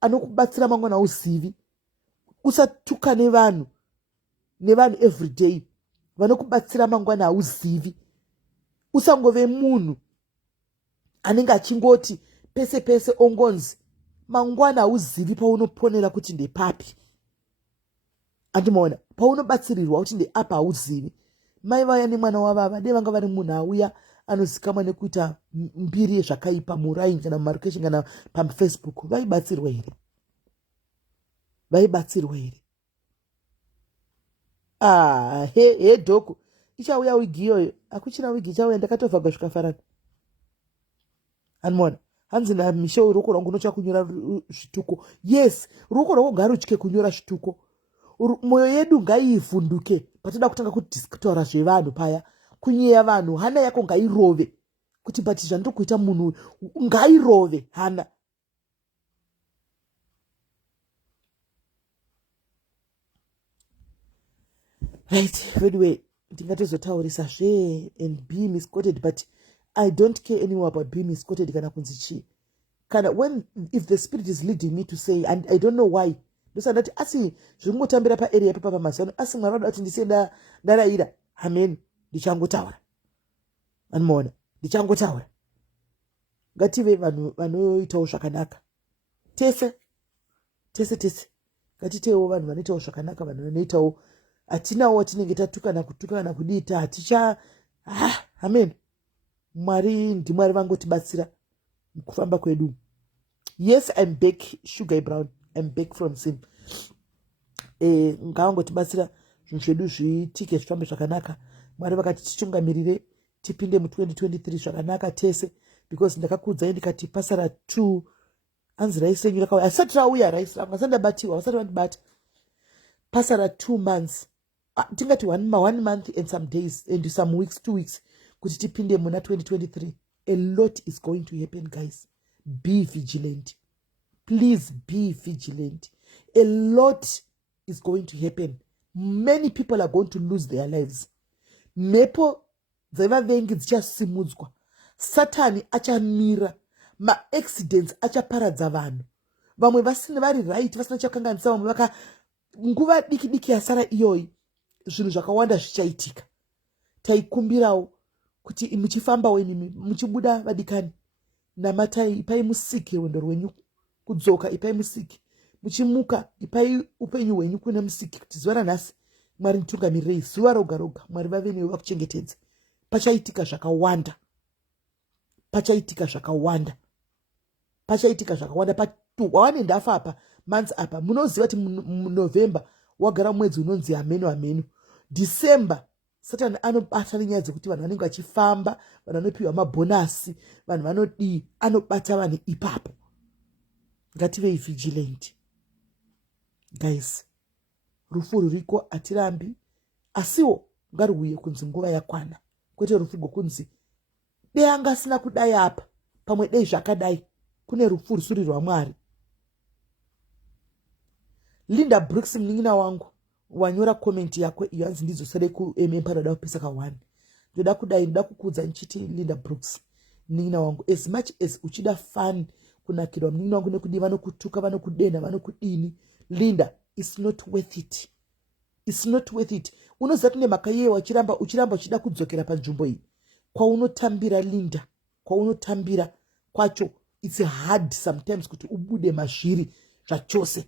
Anokubatsira mangwana uzivi. Usatuka nevanhu every day. Vanokubatsira mangwana hauzivi. Usangove munhu anenge achingoti pese ongonzi mangwana hauzivi paunoponera kuti ndepapi. Andimoona paunobatsirirwa kuti ndeapa hauzivi. Mai vaya nemwana wavava dei vanga vari munhu auya anozikamwa nekuita mbiri zvakaipa muraini kana mumarokesheni kana pafacebook, vaibatsirwa here? Vaibatsirwa here? He dhoko ichauya wigi iyoyo, akuchina wigi ichauya, ndakatobva gasvikafarana. Andimoona hanzi naMisho ruoko rwangu runocha kunyora zvituko. Yes, ruoko rwako ngarutye kunyora zvituko. Mwoyo yedu ngaivhunduke patoda kutanga kutaura zvevanhu paya, kunyeya vanhu. Hana yako ngairove kuti bati zvandiri kuita munhu ngairove hana. Right, anyway, ndingatozotaurisa zve and be misquoted, but I don't care anymore about being misquoted kana kunzi chi. Kana if the spirit is leading me to say, and I don't know why, ndosandati asi zvingotambira paarea papa pamazano, asi mwari vada kuti ndise ndarayira, amen, ndichangotaura. Anoona, ndichangotaura. Ngative vanhu vanoitawo zvakanaka. Tese. Ngatitewo vanhu vanoitawo zvakanaka, vanhu vanoitawo atinawo tinenge tatukana kudita haticha. Amen. Mwari ndimwari vangotibatsira mukufamba kwedu. Yes, I'm back, Sugar Brown. I'm back from sin. Ngavangotibatsira zvinhu zvedu zvitike zvifambe zvakanaka. Mwari vakati tichungamirire tipinde mu2023 zvakanaka tese, because ndakakudzai ndikati pasara 2 anzi raisi renyu rakauya. Asati rauya raisi rangu, asati ndabatiwa, asati vandibata. Pasara 2 months. Tingati 1 month and some days and some weeks, 2 weeks kuti tipinde muna 2023. A lot is going to happen, guys. Be vigilant. Please be vigilant. A lot is going to happen. Many people are going to lose their lives. Mepo dzavavengi dzichasimudzwa. Satani achamira. Ma-accidents achaparadza vanhu. Vamwe vasina vari right, vasina chakanganisa, vamwe vaka nguva diki yasara iyoyi zvinhu zvakawanda zvichaitika. Taikumbirawo kuti muchifamba wenyu muchibuda vadikani, namatai, ipai musiki rwendo rwenyu kudzoka, ipai musiki, muchimuka ipai upenyu hwenyu kuna musiki, kuti zuva ranhasi Mwari nditungamirei, zuva roga roga Mwari vave newe vakuchengetedza. Pachaitika zvakawanda. Pawane ndafa apa months apa. Munoziva kuti muNovember wagara mwedzi unonzi ameno. December Satani anobata nenyaya dzekuti vanhu vanenge vachifamba, vanhu vanopiwa mabhonasi, vanhu vanodii, anobata vanhu ipapo. Ngativei vigilant. Guys, rufu ruriko atirambi, asiwo ngaruuye kunzi nguva yakwana. Kwete rufu rwokunzi dei anga asina kudai apa, pamwe dei zvakadai. Kune rufu rusuri rwaMwari. Linda Brooks mnin'ina wangu wanyora comment yako iyo hanzi ndizosare kuememparada pesaka 1. Ndoda kudai, ndoda kukudza nchiti Linda Brooks mnin'ina wangu, as much as uchida fun kunakirwa mnin'ina wangu nekudi vanokutuka, vanokudena, vanokudini, Linda, it's not worth it. It's not worth it. Unoziva kuti nemhaka yewa uchiramba uchida kudzokera panzvimbo iyi kwaunotambira Linda, kwaunotambira kwacho, it's hard sometimes kuti ubude mazviri zvachose.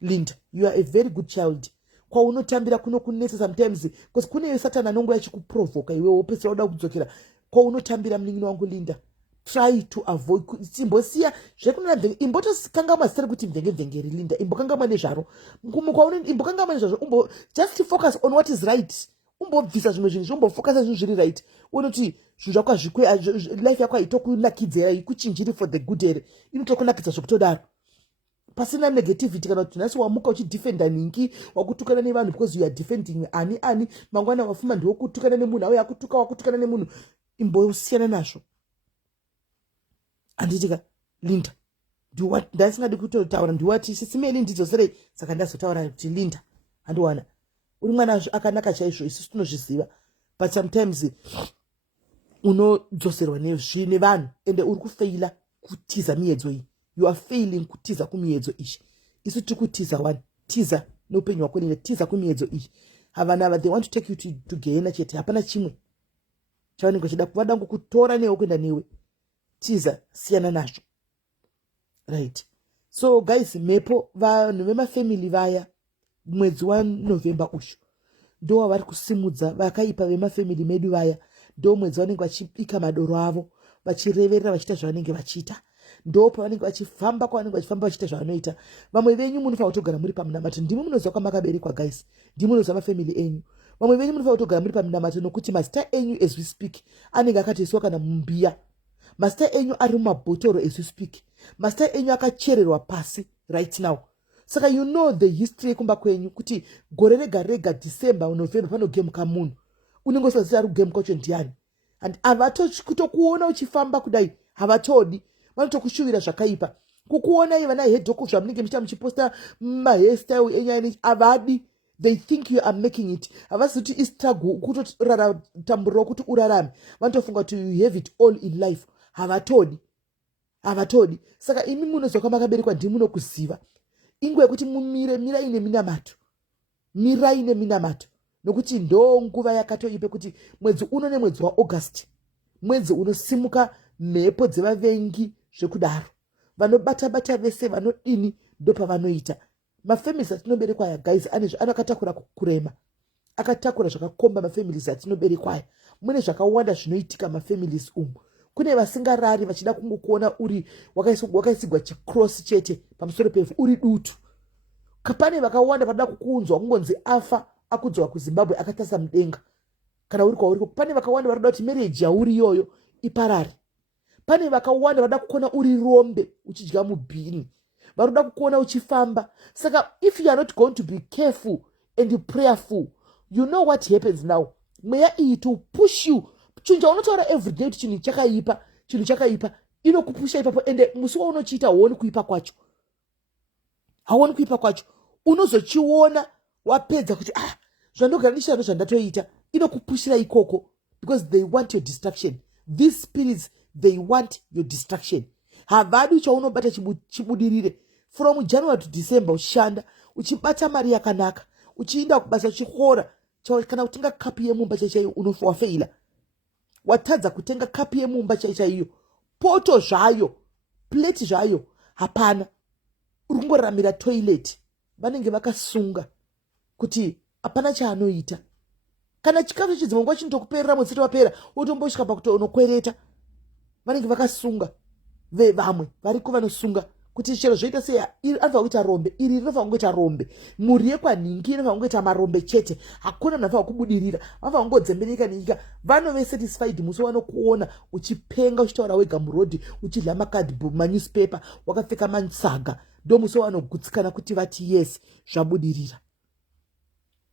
Linda, you are a very good child. Kwaunotambira kunokunetsa sometimes, because kune Satani anongo yachikuprovoka iwe wopesera uda kudzokera. Kwaunotambira mnin'ina wangu Linda, try to avoid simbosiya zvekunana imbotosikangama seri kuti mvengeri Linda, imbokangama nezvaro imbokangama nezvaro, just focus on what is right. Umbobvisa zvimwe zvinhu umbofocusa zvinhu zviri right. Unoti zvinhu zvako hazvikwe, life yako haitokunakidza ikuchinjiri for the good here, inotokunakidza zvokutodaro pasina negativity. Kana kuti nhasi wamuka uchidefenda ningi wakutukana nevanhu because you are defending ani mangwana wafuma ndiwo kutukana nemunhu auya wakutukana nemunhu, imbosiyana nazvo. Anditika Linda, ndasingadi kutotaura ndiwati sisimeli ndidzosere, saka ndazotaura kuti Linda, handiwana uri mwana akanaka chaizvo, isusu tinozviziva, but sometimes unodzoserwa nevanhu ende uri kufeila kutiza miedzo iyi. You are failing kutiza kumiedzo ishi. Isu tiri kutiza one, tiza noupenyu hwako nene, tiza kumiedzo iyi. Havanava, they want to take you to Gehenna chete, hapana chimwe chavanenge vachida kuvadango kutora newe kuenda newe. Tiza, siyana nazvo. Right. So guys, mhepo vanhu vemafamily vaya mwedzi waNovember uyu ndo vari kusimudza vakaipa vemafamily medu vaya, ndo mwedzi vanenge vachibika madoro avo vachireverera vachiita zvavanenge vachiita, ndo pavanenge vachifamba kwavanenge vachifamba vachiita zvavanoita. Vamwe venyu munofanira kutogara muri pamunamato, ndimi munoziva kwamakaberekwa guys, ndimi munoziva mafamily enyu. Vamwe venyu munofanira kutogara muri pamunamato nokuti mazita enyu as we speak anenge akatoiswa kana mumbiya, mazita enyu ari mumabhotoro as we speak, mazita enyu akachererwa pasi right now. Saka you know the history yekumba kwenyu kuti gore rega rega December November panogemuka munhu unenge usaziva ari kugemuka kwacho ndiani, and havatodi kutokuona uchifamba kudai, havatodi, vanotokushuvira zvakaipa. Kukuona ivana hedhoku zvamunenge muchiita muchiposta mahairstyle enyu havadi, they think you are making it. Havasi kuti istruggle kutorara tamburiro kuti urarame, vanotofunga kuti you have it all in life. Havatodi, havatodi. Saka imi munoziva kwamakaberekwa ndimi munokuziva. Ingwe kuti mumire mirai neminamato, mirai neminamato, nokuti ndo nguva yakatoipe kuti mwedzi uno nemwedzi waAugust, mwedzi unosimuka mhepo dzevavengi zvekudaro, vanobata-bata vese vanodini ndo pavanoita. Mafamilies atinoberekwa aya guys akatakura kurema, akatakura zvakakomba mafamilies atinoberekwa aya. Mune zvakawanda zvinoitika mafamilies umu. Kune vasingarari vachida kungokuona uri wakaisigwa chicross chete pamusoro pevhu uri dutu. Pane vakawanda vanoda kukunzwa kungonzi afa akudzwa kuZimbabwe akatasa mudenga kana uri kwauri. Pane vakawanda vanoda kuti marriage yauri iyoyo iparare. Pane vakawanda vanoda kukuona uri rombe uchidya mubhini, vanoda kukuona uchifamba. Saka if you are not going to be careful and prayerful, you know what happens now. Mweya iyi to push you. Chinhu chaunotaura everyday kuti chinhu chakaipa inokupusha ipapo, ende musi waunochiita hauoni kuipa kwacho, hauoni kuipa kwacho. Unozochiona wapedza kuti zvandogara ndishando zvandatoita, inokupushira ikoko because they want your destruction. These spirits, they want your destruction. Havadi chaunobata chibudirire from January to December uchishanda uchibata mari yakanaka, uchiinda kubasa uchihora kana kutenga kapi yemumba chaiyo wafeila. Watadza kutenga kapi yemumba chaiyo, poto zvayo, plate zvayo, hapana. Uri kungoramira toilet, vanenge vakasunga kuti hapana chaanoita. Kana chikafu chidzimwe chintokuperera mwedzi wapera utombosvika pakuti unokwereta, vanenge vakasunga. Vamwe variko vanosunga kuti chero zvoita sei anofanira kuita rombe, iri rinofanira kuita rombe, mhuri yekwanhingi inofanira kuita marombe chete, hakuna munhu anofanira kubudirira, vanofanira kungodzembereka nenyika. Vanove satisfied musi wanokuona uchipenga uchitaura wega murodhi uchidya makadhibhook manewspaper wakapfeka mansaga, ndo musi wanogutsikana kuti vati yes zvabudirira.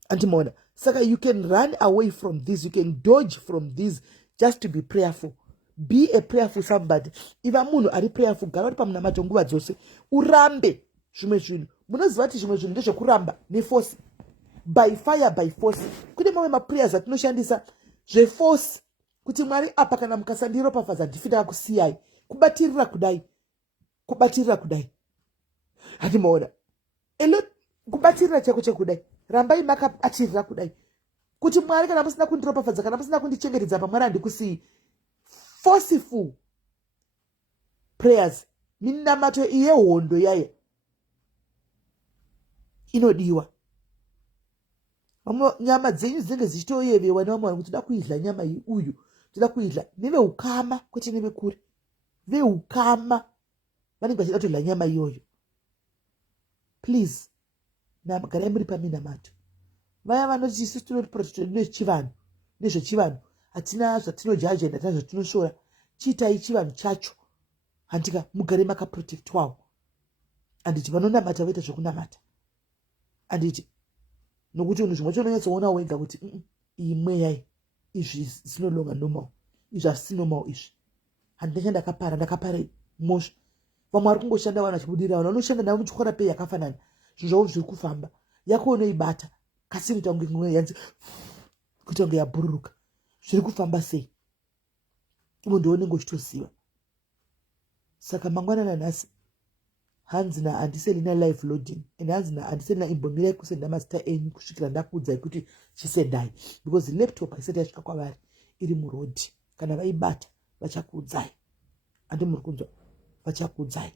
Antimaona. Saka you can run away from this, you can dodge from this just to be prayerful. Be a prayerful somebody. Iva munhu ari prayerful, gara uri pamunamato nguva dzose, urambe zvimwe zvinhu. Munoziva kuti zvimwe zvinhu ndezvekuramba neforce, by fire by force. Kune mamwe maprayers atinoshandisa zveforce kuti Mwari apa kana mukasandiropafadza ndifida kusiyai, kubatirira kudai, kubatirira kudai. Hatimaona elo kubatirira chako chekudai, rambai makabatirira kudai kuti Mwari kana musina kundiropafadza, kana musina kundichengetedza paMwari handikusiyi. Forceful prayers, minamato iye hondo yaya inodiwa. Nyama dzenyu dzinenge dzichitoyevewa nevamwe kuti toda kuidla nyama iyi uyu, toda kuidla neveukama kwete nevekure. Veukama vanenge vachida kutodla nyama iyoyo. Please, garai muri paminamato. Vaya vanoti isusu tinoti protected nechivanhu, nezvechivanhu hatina zvatinojaja enda tazvo tinoshora, chiitai chivanhu chacho. Handika mugare makaprotectwawo. Handiti vanonamata voita zvokunamata. Handiti nokuti unhu zvimwe chaunonyatsoona wega kuti iyi mweya izvi zinolonga normal, izvi hazisi normal izvi. Handinenge ndakapara mosha. Vamwe vari kungoshanda vanhu vachibudirira, vanhu vanoshanda navo muchikora pei yakafanana, zvinhu zvavo zviri kufamba, yako unoibata kasi inoita kunge mweya yanzi kuita kunge yabhururuka. Zviri kufamba sei? Ivo ndoonenge uchitoziva. Saka mangwanana nhasi hanzi handisendina live loading, and hanzi handisendina imbongirai kusenda mazita enyu kusvikira ndakuudzai kuti chisendai, because laptop haisati yasvika kwavari iri murodhi. Kana vaibata vachakuudzai, handi muri kunzwa, vachakuudzai.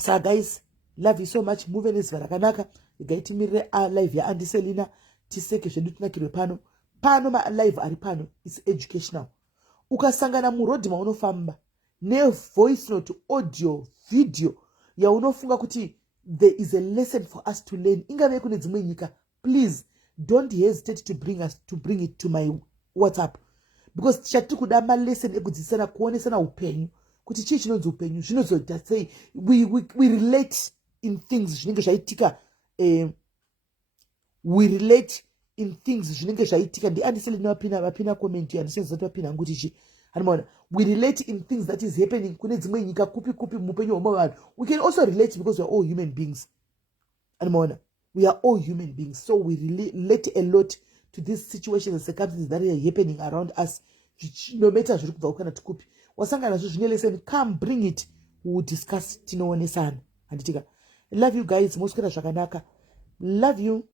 So guys, love you so much. Move nezva rakanaka. Igaitimire live ya Andiselina. Tiseke zvedu tinakirwe pano. Pano ma live ari pano. It's educational. Ukasangana murodhi maunofamba ne voice note, audio, video ya unofunga kuti there is a lesson for us to learn. Ingave kune dzimwe nyika. Please don't hesitate to bring it to my WhatsApp. Because tichati kuda ma lesson ekudzidzisana kuonesana upenyu. Kuti chii chinonzi upenyu zvinozoita sei we relate in things zvinenge zvaitika we relate in things zvinenge zvaitika ndiandiselina vapina comment yandisenza vapina nguti chi hanimaona we relate in things that is happening kune dzimwe nyika kupi mupenyu hwemavanhu. We can also relate because we are all human beings. Hanimaona we are all human beings, so we relate a lot to these situations and circumstances that are happening around us, no matter zviri kubva kana tukupi. Wasangana nazvo zvine lesson, come bring it, we will discuss. Tinoonesana handitika. Love you guys, moswera zvakanaka. Love you.